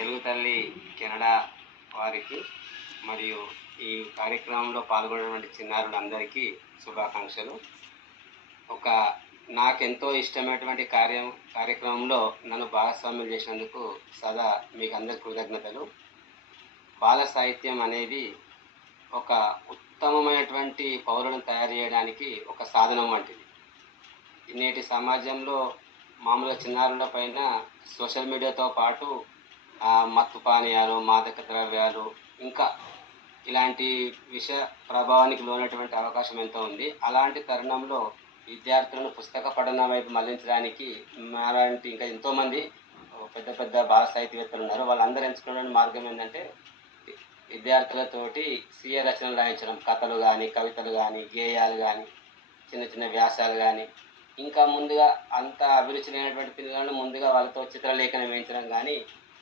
తెలుగు తల్లి కెనడా వారికి మరియు ఈ కార్యక్రమంలో పాల్గొన్నటువంటి చిన్నారులందరికీ శుభాకాంక్షలు. ఒక నాకెంతో ఇష్టమైనటువంటి కార్యక్రమంలో నన్ను భాగస్వామ్యం చేసినందుకు సదా మీకు అందరి కృతజ్ఞతలు. బాల సాహిత్యం అనేది ఒక ఉత్తమమైనటువంటి పౌరులను తయారు చేయడానికి ఒక సాధనం వంటిది. నేటి సమాజంలో మామూలుగా చిన్నారుల పైన సోషల్ మీడియాతో పాటు మత్తు పానీయాలు, మాదక ద్రవ్యాలు, ఇంకా ఇలాంటి విష ప్రభావానికి లోనటువంటి అవకాశం ఎంతో ఉంది. అలాంటి తరుణంలో విద్యార్థులను పుస్తక పఠనం వైపు మళ్లించడానికి మాలాంటి ఇంకా ఎంతోమంది పెద్ద పెద్ద బాల సాహిత్యవేత్తలు ఉన్నారు. వాళ్ళందరూ ఎంచుకున్న మార్గం ఏంటంటే విద్యార్థులతోటి స్వీయ రచనలు రాయించడం. కథలు కానీ, కవితలు కానీ, గేయాలు కానీ, చిన్న చిన్న వ్యాసాలు కానీ, ఇంకా ముందుగా అంత అభిరుచి లేనటువంటి పిల్లలను ముందుగా వాళ్ళతో చిత్రలేఖనం వేయించడం కానీ,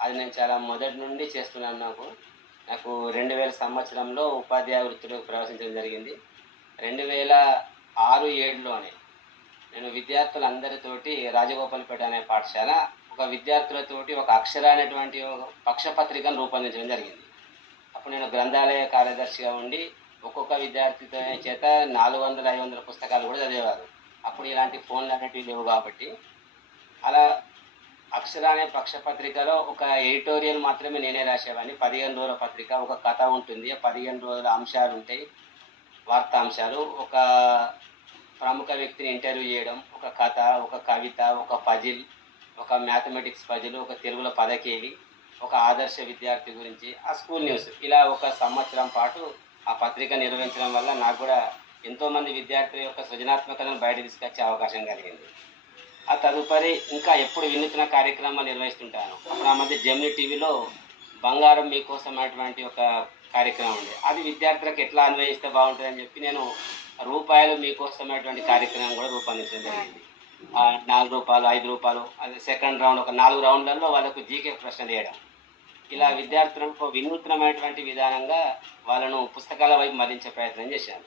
అది నేను చాలా మొదటి నుండి చేస్తున్నాను. నాకు 2000 సంవత్సరంలో ఉపాధ్యాయ వృత్తిలోకి ప్రవేశించడం జరిగింది. 2006-7లోనే నేను విద్యార్థులందరితోటి రాజగోపాల్పేట అనే పాఠశాల ఒక విద్యార్థులతోటి ఒక అక్షర అనేటువంటి పక్షపత్రికను రూపొందించడం జరిగింది. అప్పుడు నేను గ్రంథాలయ కార్యదర్శిగా ఉండి ఒక్కొక్క విద్యార్థితో చేత 400-500 పుస్తకాలు కూడా చదివేవారు. అప్పుడు ఇలాంటి ఫోన్లు అనేటివి లేవు కాబట్టి అలా అక్షర అనే పక్షపత్రికలో ఒక ఎడిటోరియల్ మాత్రమే నేనే రాసేవాడిని. 15 రోజుల పత్రిక, ఒక కథ ఉంటుంది, 15 రోజుల అంశాలు ఉంటాయి, వార్తాంశాలు, ఒక ప్రముఖ వ్యక్తిని ఇంటర్వ్యూ చేయడం, ఒక కథ, ఒక కవిత, ఒక పజిల్, ఒక మ్యాథమెటిక్స్ పజిల్, ఒక తెలుగులో పదకేలి, ఒక ఆదర్శ విద్యార్థి గురించి, ఆ స్కూల్ న్యూస్, ఇలా ఒక సంవత్సరం పాటు ఆ పత్రిక నిర్వహించడం వల్ల నాకు కూడా ఎంతోమంది విద్యార్థుల యొక్క సృజనాత్మకతను బయట తీసుకొచ్చే అవకాశం కలిగింది. ఆ తదుపరి ఇంకా ఎప్పుడు వినూత్న కార్యక్రమాలు నిర్వహిస్తుంటాను. అప్పుడు ఆ మధ్య జెమిని టీవీలో బంగారం మీకోసం అనేటువంటి ఒక కార్యక్రమం ఉంది. అది విద్యార్థులకు ఎట్లా అన్వయిస్తే బాగుంటుందని చెప్పి నేను రూపాయలు మీకోసం అనేటువంటి కార్యక్రమం కూడా రూపొందించడం జరిగింది. రూ. 4, రూ. 5, అది సెకండ్ రౌండ్, ఒక 4 రౌండ్లలో వాళ్ళకు జీకే ప్రశ్నలు వేయడం. ఇలా విద్యార్థులకు వినూత్నమైనటువంటి విధానంగా వాళ్ళను పుస్తకాల వైపు మళ్లించే ప్రయత్నం చేశాను.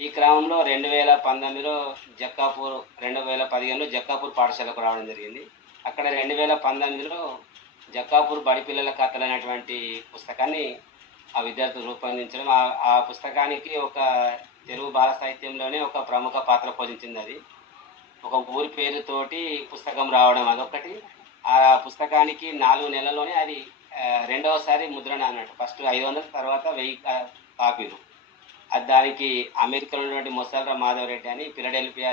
ఈ క్రమంలో 2019లో జక్కాపూర్, 2015లో జక్కాపూర్ పాఠశాలకు రావడం జరిగింది. అక్కడ 2019లో జక్కాపూర్ బడిపిల్లల కథలు అనేటువంటి పుస్తకాన్ని ఆ విద్యార్థులు రూపొందించడం, ఆ పుస్తకానికి ఒక తెలుగు బాల సాహిత్యంలోనే ఒక ప్రముఖ పాత్ర పోషించింది. అది ఒక ఊరి పేరుతోటి పుస్తకం రావడం అదొకటి. ఆ పుస్తకానికి 4 నెలల్లోనే అది రెండవసారి ముద్రణ అన్నట్టు. ఫస్ట్ 500, తర్వాత 1000 కాపీలు. అది దానికి అమెరికాలో ఉన్నటువంటి మొసల్రా మాధవరెడ్డి అని ఫిలడెల్ఫియా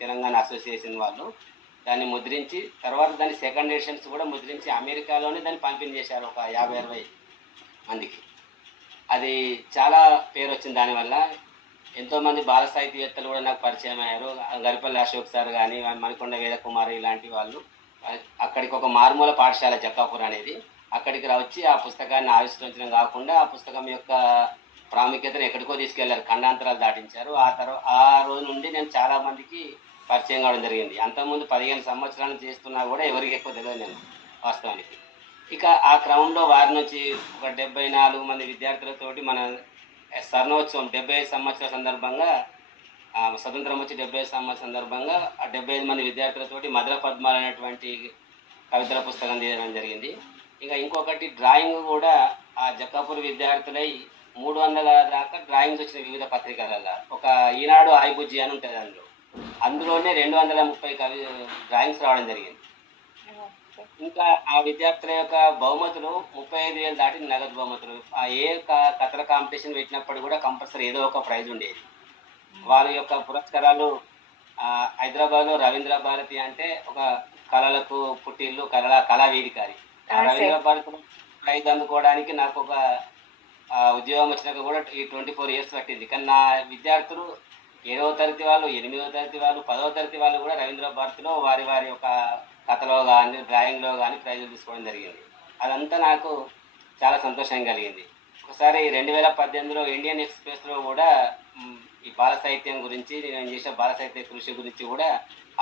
తెలంగాణ అసోసియేషన్ వాళ్ళు దాన్ని ముద్రించి, తర్వాత దాని సెకండ్ ఎడిషన్స్ కూడా ముద్రించి అమెరికాలోనే దాన్ని పంపిణీ చేశారు ఒక 50-60 మందికి. అది చాలా పేరు వచ్చింది. దానివల్ల ఎంతోమంది బాల సాహితీవేత్తలు కూడా నాకు పరిచయం అయ్యారు. గరిపల్లి అశోక్ సార్ కానీ, మణికొండ వేదకుమారి ఇలాంటి వాళ్ళు. అక్కడికి ఒక మారుమూల పాఠశాల జక్కాపూర్ అనేది, అక్కడికి వచ్చి ఆ పుస్తకాన్ని ఆవిష్కరించడం కాకుండా ఆ పుస్తకం యొక్క ప్రాముఖ్యతను ఎక్కడికో తీసుకెళ్లారు, ఖండాంతరాలు దాటించారు. ఆ రోజు నుండి నేను చాలా మందికి పరిచయం కావడం జరిగింది. అంతకుముందు 15 సంవత్సరాలు చేస్తున్నా కూడా ఎవరికి ఎక్కువ తెలియదు నేను వాస్తవానికి. ఇక ఆ క్రమంలో వారి నుంచి ఒక 74 మంది విద్యార్థులతోటి మన స్వర్ణోత్సవం 75 సంవత్సరాల సందర్భంగా, స్వతంత్రం వచ్చి 75 సంవత్సరాల సందర్భంగా ఆ 75 మంది విద్యార్థులతోటి మధుర పద్మాలు అనేటువంటి కవితల పుస్తకం తీయడం జరిగింది. ఇంకా ఇంకొకటి డ్రాయింగ్ కూడా ఆ జక్కాపూర్ విద్యార్థులై 300 దాకా డ్రాయింగ్స్ వచ్చిన వివిధ పత్రికలలో. ఒక ఈనాడు ఆయిబుజ్జి అని ఉంటుంది, అందులోనే 230 డ్రాయింగ్స్ రావడం జరిగింది. ఇంకా ఆ విద్యార్థుల యొక్క బహుమతులు 35,000 దాటి నగదు బహుమతులు. ఏ కథల కాంపిటీషన్ పెట్టినప్పుడు కూడా కంపల్సరీ ఏదో ఒక ప్రైజ్ ఉండేది. వారి యొక్క పురస్కారాలు హైదరాబాద్లో రవీంద్ర భారతి అంటే ఒక కళలకు పుట్టిల్లు, కళా వేదిక. అది రవీంద్ర భారతి ప్రైజ్ అందుకోవడానికి నాకు ఒక ఉద్యోగం వచ్చినాక కూడా ఈ 24 years పట్టింది. కానీ నా విద్యార్థులు 7వ తరగతి వాళ్ళు, 8వ తరగతి వాళ్ళు, 10వ తరగతి వాళ్ళు కూడా రవీంద్ర భారతిలో వారి యొక్క కథలో కానీ, డ్రాయింగ్లో కానీ ప్రైజులు తీసుకోవడం జరిగింది. అదంతా నాకు చాలా సంతోషం కలిగింది. ఒకసారి 2018లో ఇండియన్ ఎక్స్‌ప్రెస్‌లో కూడా ఈ బాల సాహిత్యం గురించి, నేను చేసే బాల సాహిత్య కృషి గురించి కూడా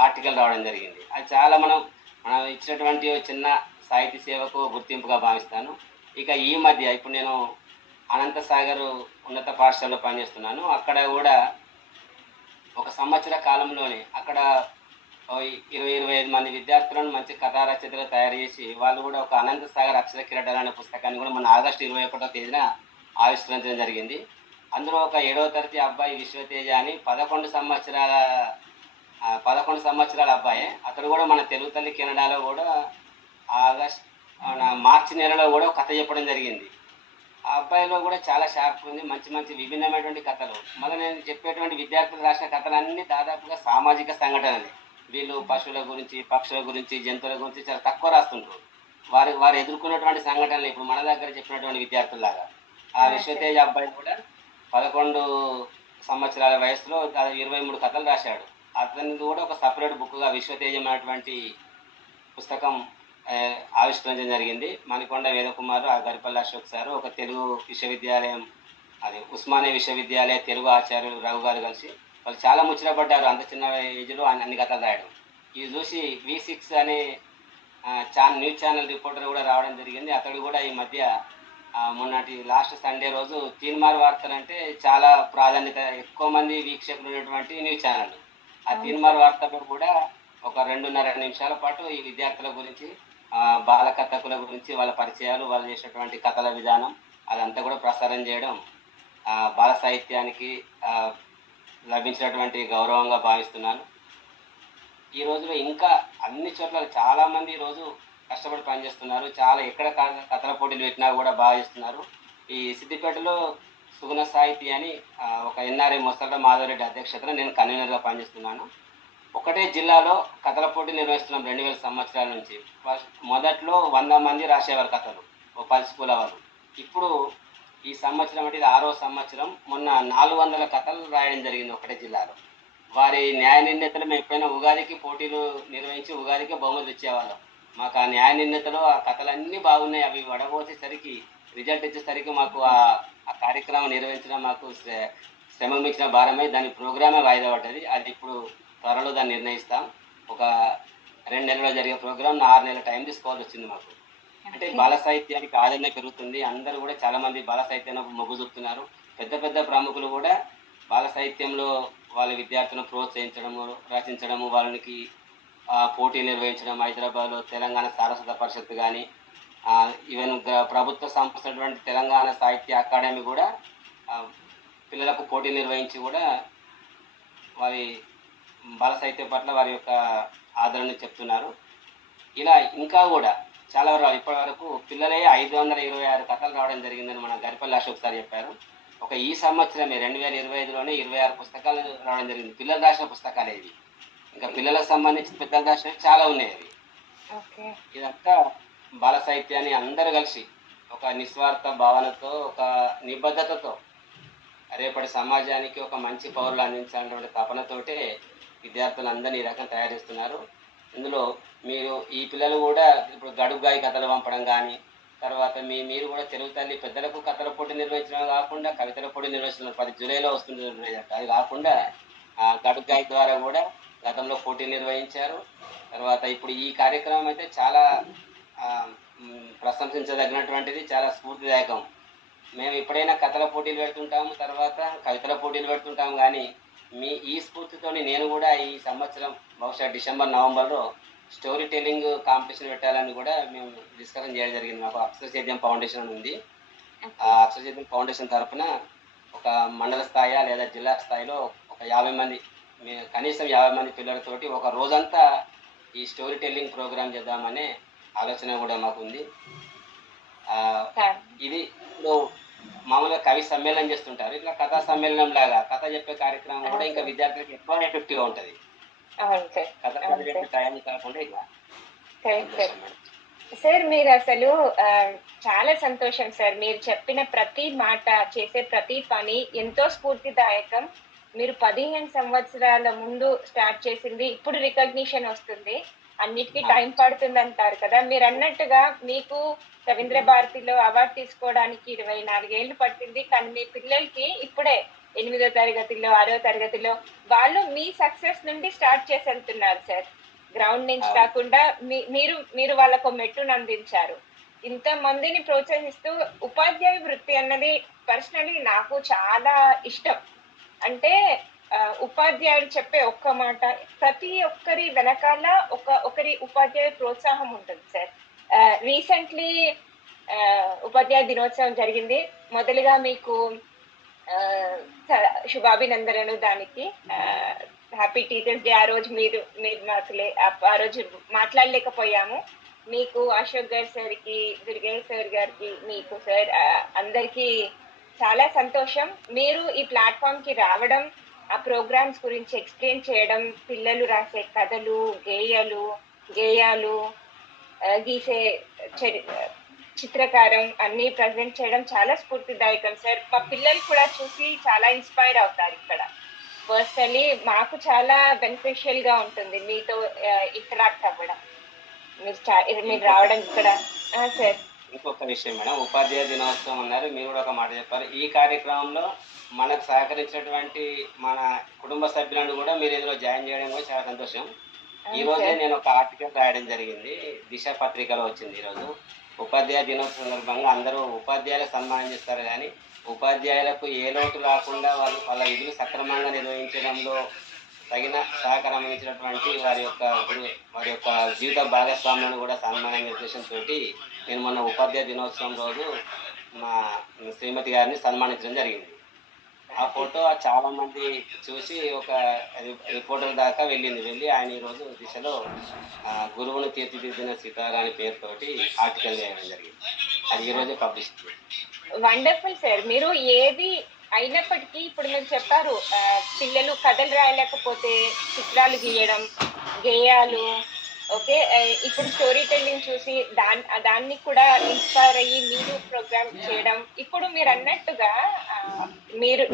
ఆర్టికల్ రావడం జరిగింది. అది చాలా మనం ఇచ్చినటువంటి చిన్న సాహితీ సేవకు గుర్తింపుగా భావిస్తాను. ఇక ఈ మధ్య ఇప్పుడు నేను అనంతసాగర్ ఉన్నత పాఠశాలలో పనిచేస్తున్నాను. అక్కడ కూడా ఒక సంవత్సర కాలంలోనే అక్కడ ఓ 20-25 మంది విద్యార్థులను మంచి కథా రచయితలు తయారు చేసి వాళ్ళు కూడా ఒక అనంత సాగర్ అక్షర కిరీటాలు అనే పుస్తకాన్ని కూడా మన ఆగస్టు 21వ తేదీన ఆవిష్కరించడం జరిగింది. అందులో ఒక 7వ తరగతి అబ్బాయి విశ్వతేజ అని 11 సంవత్సరాల అబ్బాయే. అతడు కూడా మన తెలుగు తల్లి కెనడాలో కూడా ఆగస్ట్ మార్చి నెలలో కూడా ఒక కథ చెప్పడం జరిగింది. ఆ అబ్బాయిలో కూడా చాలా షార్ప్ ఉంది. మంచి మంచి విభిన్నమైనటువంటి కథలు. మళ్ళీ నేను చెప్పేటువంటి విద్యార్థులు రాసిన కథలన్నీ దాదాపుగా సామాజిక సంఘటనలే. వీళ్ళు పశువుల గురించి, పక్షుల గురించి, జంతువుల గురించి చాలా తక్కువ రాస్తుంటారు. వారు వారు ఎదుర్కొన్నటువంటి సంఘటనలు ఇప్పుడు మన దగ్గర చెప్పినటువంటి విద్యార్థుల్లాగా. ఆ విశ్వతేజ అబ్బాయి కూడా 11 సంవత్సరాల వయసులో దాదాపు 23 కథలు రాశాడు. అతనికి కూడా ఒక సెపరేట్ బుక్‌గా విశ్వతేజం అనేటువంటి పుస్తకం ఆవిష్కరించడం జరిగింది. మణికొండ వేదకుమారు, గరిపల్లి అశోక్ సారు, ఒక తెలుగు విశ్వవిద్యాలయం అది ఉస్మానియా విశ్వవిద్యాలయ తెలుగు ఆచార్యులు రఘు గారు కలిసి వాళ్ళు చాలా ముచ్చటపడ్డారు అంత చిన్న ఏజ్‌లో అన్ని కథలు రాయడం. ఇది చూసి వి6 అనే న్యూస్ ఛానల్ రిపోర్టర్ కూడా రావడం జరిగింది. అతడు కూడా ఈ మధ్య మొన్నటి లాస్ట్ సండే రోజు తీన్మార్ వార్తలంటే చాలా ప్రాధాన్యత ఎక్కువ మంది వీక్షకులు ఉన్నటువంటి న్యూస్ ఛానల్. ఆ తీన్మార్ వార్తలో కూడా ఒక 2:30 నిమిషాల పాటు ఈ విద్యార్థుల గురించి, బాల కథకుల గురించి, వాళ్ళ పరిచయాలు, వాళ్ళు చేసినటువంటి కథల విధానం అదంతా కూడా ప్రసారం చేయడం బాల సాహిత్యానికి లభించినటువంటి గౌరవంగా భావిస్తున్నాను. ఈ రోజులో ఇంకా అన్ని చోట్ల చాలామంది ఈరోజు కష్టపడి పనిచేస్తున్నారు. చాలా ఎక్కడ కథల పోటీలు పెట్టినా కూడా బాగా చేస్తున్నారు. ఈ సిద్దిపేటలో సుగుణ సాహితీ అని ఒక ఎన్ఆర్ఐ మొసళ్ళ మాధవరెడ్డి అధ్యక్షతన నేను కన్వీనర్గా పనిచేస్తున్నాను. ఒకటే జిల్లాలో కథల పోటీ నిర్వహిస్తున్నాం 2000 సంవత్సరాల నుంచి. మొదట్లో 100 మంది రాసేవారు కథలు, ఓ 10 స్కూల వాళ్ళు. ఇప్పుడు ఈ సంవత్సరం అంటే ఇది 6వ సంవత్సరం. మొన్న 400 కథలు రాయడం జరిగింది ఒకటే జిల్లాలో. వారి న్యాయ నిర్ణేతలు మేము ఎప్పుడైనా ఉగాదికి పోటీలు నిర్వహించి ఉగాదికే బహుమతులు ఇచ్చేవాళ్ళం. మాకు ఆ న్యాయ నిర్ణేతలు ఆ కథలన్నీ బాగున్నాయి. అవి వడబోసేసరికి రిజల్ట్ ఇచ్చేసరికి మాకు ఆ కార్యక్రమం నిర్వహించడం మాకు శ్రమ మించిన భారమై దాని ప్రోగ్రామే వాయిదా పడ్డది. అది ఇప్పుడు త్వరలో దాన్ని నిర్ణయిస్తాం. ఒక 2 నెలల్లో జరిగే ప్రోగ్రామ్ 6 నెలల టైం తీసుకోవాల్సి వచ్చింది మాకు. అంటే బాల సాహిత్యానికి ఆదరణ పెరుగుతుంది. అందరూ కూడా చాలామంది బాల సాహిత్యానికి మొగ్గు చూపుతున్నారు. పెద్ద పెద్ద ప్రముఖులు కూడా బాల సాహిత్యంలో వాళ్ళ విద్యార్థులను ప్రోత్సహించడము, రచించడము, వాళ్ళకి పోటీలు నిర్వహించడం. హైదరాబాద్లో తెలంగాణ సారస్వత పరిషత్ కానీ, ఈవెన్ ప్రభుత్వ సంస్థ అయినటువంటి తెలంగాణ సాహిత్య అకాడమీ కూడా పిల్లలకు పోటీలు నిర్వహించి కూడా వారి బాల సాహిత్యం పట్ల వారి యొక్క ఆదరణ చెప్తున్నారు. ఇలా ఇంకా కూడా చాలా వరకు ఇప్పటి వరకు పిల్లలే 526 కథలు రావడం జరిగిందని మన గరిపల్లి అశోక్ సార్ చెప్పారు. ఒక ఈ సంవత్సరమే 2025లోనే 26 పుస్తకాలు రావడం జరిగింది. పిల్లలు రాసిన పుస్తకాలే ఇవి. ఇంకా పిల్లలకు సంబంధించి పెద్దలు రాసినవి చాలా ఉన్నాయి అవి. ఇదంతా బాల సాహిత్యాన్ని అందరూ కలిసి ఒక నిస్వార్థ భావనతో, ఒక నిబద్ధతతో రేపటి సమాజానికి ఒక మంచి పౌరులు అందించాలనే తపనతోటే విద్యార్థులందరినీ ఈ రకం తయారు చేస్తున్నారు. ఇందులో మీరు ఈ పిల్లలు కూడా ఇప్పుడు గడుగ్గాయి కథలు పంపడం కానీ, తర్వాత మీరు కూడా తెలుగు తల్లి పెద్దలకు కథల పోటీ నిర్వహించడం కాకుండా కవితల పోటీ నిర్వహిస్తున్నారు. 10 జూలైలో వస్తుంది. అది కాకుండా గడుగ్గాయి ద్వారా కూడా గతంలో పోటీ నిర్వహించారు. తర్వాత ఇప్పుడు ఈ కార్యక్రమం అయితే చాలా ప్రశంసించదగినటువంటిది, చాలా స్ఫూర్తిదాయకం. మేము ఎప్పుడైనా కథల పోటీలు పెడుతుంటాము, తర్వాత కవితల పోటీలు పెడుతుంటాము. కానీ ఈ స్ఫూర్తితోని నేను కూడా ఈ సంవత్సరం బహుశా డిసెంబర్, నవంబర్లో స్టోరీ టెల్లింగ్ కాంపిటీషన్ పెట్టాలని కూడా మేము డిస్కషన్ చేయడం జరిగింది. మాకు అక్షర చైతన్యం ఫౌండేషన్ అని ఉంది. ఆ అక్షర చైతన్యం ఫౌండేషన్ తరఫున ఒక మండల స్థాయి లేదా జిల్లా స్థాయిలో ఒక 50 మంది, కనీసం 50 మంది పిల్లలతోటి ఒక రోజంతా ఈ స్టోరీ టెల్లింగ్ ప్రోగ్రామ్ చేద్దామనే ఆలోచన కూడా మాకు ఉంది. ఇది ఇప్పుడు మామూలుగా కవి సమ్మేళనం చేస్తుంటారు. ఇట్లా కథా సమ్మేళనం లాగా కథ చెప్పే కార్యక్రమం కూడా ఇంకా విద్యార్థులకు ఎక్కువ ఎఫెక్టివ్గా ఉంటుంది. కథ చెప్పే టైం కాకుండా ఇట్లా. సార్ మీరు అసలు చాలా సంతోషం సార్. మీరు చెప్పిన ప్రతి మాట, చేసే ప్రతి పని ఎంతో స్ఫూర్తిదాయకం. మీరు 15 సంవత్సరాల ముందు స్టార్ట్ చేసింది ఇప్పుడు రికగ్నిషన్ వస్తుంది. అన్నిటికీ టైం పడుతుంది అంటారు కదా. మీరు అన్నట్టుగా మీకు రవీంద్ర భారతిలో అవార్డు తీసుకోవడానికి 24 ఏళ్ళు పట్టింది. కానీ మీ పిల్లలకి ఇప్పుడే 8వ తరగతిలో, 6వ తరగతిలో వాళ్ళు మీ సక్సెస్ నుండి స్టార్ట్ చేసి వెళ్తున్నారు సార్. గ్రౌండ్ నుంచి కాకుండా మీరు వాళ్ళకు మెట్టును అందించారు. ఇంత మందిని ప్రోత్సహిస్తూ ఉపాధ్యాయ వృత్తి అన్నది పర్సనలీ నాకు చాలా ఇష్టం. అంటే ఉపాధ్యాయుడు చెప్పే ఒక్క మాట ప్రతి ఒక్కరి వెనకాల ఒకరి ఉపాధ్యాయ ప్రోత్సాహం ఉంటుంది సార్. రీసెంట్లీ ఉపాధ్యాయ దినోత్సవం జరిగింది. మొదలుగా మీకు శుభాభినందనలు దానికి. Happy teachers day. ఆ రోజు మీరు మీరు మాకు ఆ రోజు మాట్లాడలేకపోయాము. మీకు అశోక్ గారు సార్కి, దుర్గయ్య సార్ గారికి, మీకు సార్ అందరికీ చాలా సంతోషం. మీరు ఈ ప్లాట్ఫామ్ కి రావడం, ఆ ప్రోగ్రామ్స్ గురించి ఎక్స్ప్లెయిన్ చేయడం, పిల్లలు రాసే కథలు, గేయాలు, గీసే చిత్రకారం అన్ని ప్రజెంట్ చేయడం చాలా స్ఫూర్తిదాయకం సార్. మా పిల్లలు కూడా చూసి చాలా ఇన్స్పైర్ అవుతారు ఇక్కడ. పర్సనలీ మాకు చాలా బెనిఫిషియల్ గా ఉంటుంది మీతో ఇంటరాక్ట్ అవ్వడం. మీరు రావడం ఇక్కడ. సార్ ఇంకొక విషయం మేడం, ఉపాధ్యాయ దినోత్సవం అన్నారు, మీరు కూడా ఒక మాట చెప్పారు. ఈ కార్యక్రమంలో మనకు సహకరించినటువంటి మన కుటుంబ సభ్యులను కూడా మీరు ఇందులో జాయిన్ చేయడం కూడా చాలా సంతోషం. ఈ రోజే నేను ఒక ఆర్టికల్ రాయడం జరిగింది, దిశ పత్రికలో వచ్చింది. ఈరోజు ఉపాధ్యాయ దినోత్సవం సందర్భంగా అందరూ ఉపాధ్యాయులకు సన్మానం చేస్తారు, కానీ ఉపాధ్యాయులకు ఏ లోటు రాకుండా వాళ్ళ విధులు సక్రమంగా నిర్వహించడంలో తగిన సహకారం అందించినటువంటి వారి యొక్క జీవిత భాగస్వాములను కూడా సన్మానం ఉద్దేశంతో నేను మొన్న ఉపాధ్యాయ దినోత్సవం రోజు మా శ్రీమతి గారిని సన్మానించడం జరిగింది. ఆ ఫోటో చాలా మంది చూసి ఒక రిపోర్టర్ దాకా వెళ్ళి ఆయన ఈరోజు దిశలో గురువును తీర్చిదిద్దిన సితారా అనే పేరుతోటి ఆర్టికల్ వేయడం జరిగింది. అది ఈరోజే పబ్లిష్. Wonderful sir. మీరు ఏది అయినప్పటికీ ఇప్పుడు మీరు చెప్పారు, పిల్లలు కథలు రాయలేకపోతే చిత్రాలు గీయడం, గేయాలు, ఓకే, ఇప్పుడు స్టోరీ టెల్లింగ్ చూసి దాన్ని కూడా ఇన్స్పైర్ అయ్యి మీరు ప్రోగ్రామ్ చేయడం. ఇప్పుడు మీరు అన్నట్టుగా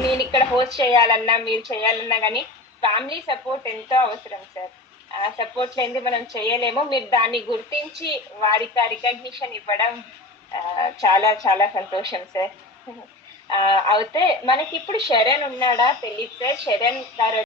నేను ఇక్కడ హోస్ట్ చేయాలన్నా, మీరు చేయాలన్నా కానీ ఫ్యామిలీ సపోర్ట్ ఎంతో అవసరం సార్. ఆ సపోర్ట్ లేనిది మనం చేయలేము. మీరు దాన్ని గుర్తించి వారికి రికగ్నిషన్ ఇవ్వడం చాలా చాలా సంతోషం సార్. అయితే మనకి ఇప్పుడు శరణ్ ఉన్నాడా తెలియదు సార్. శరణ్ గారు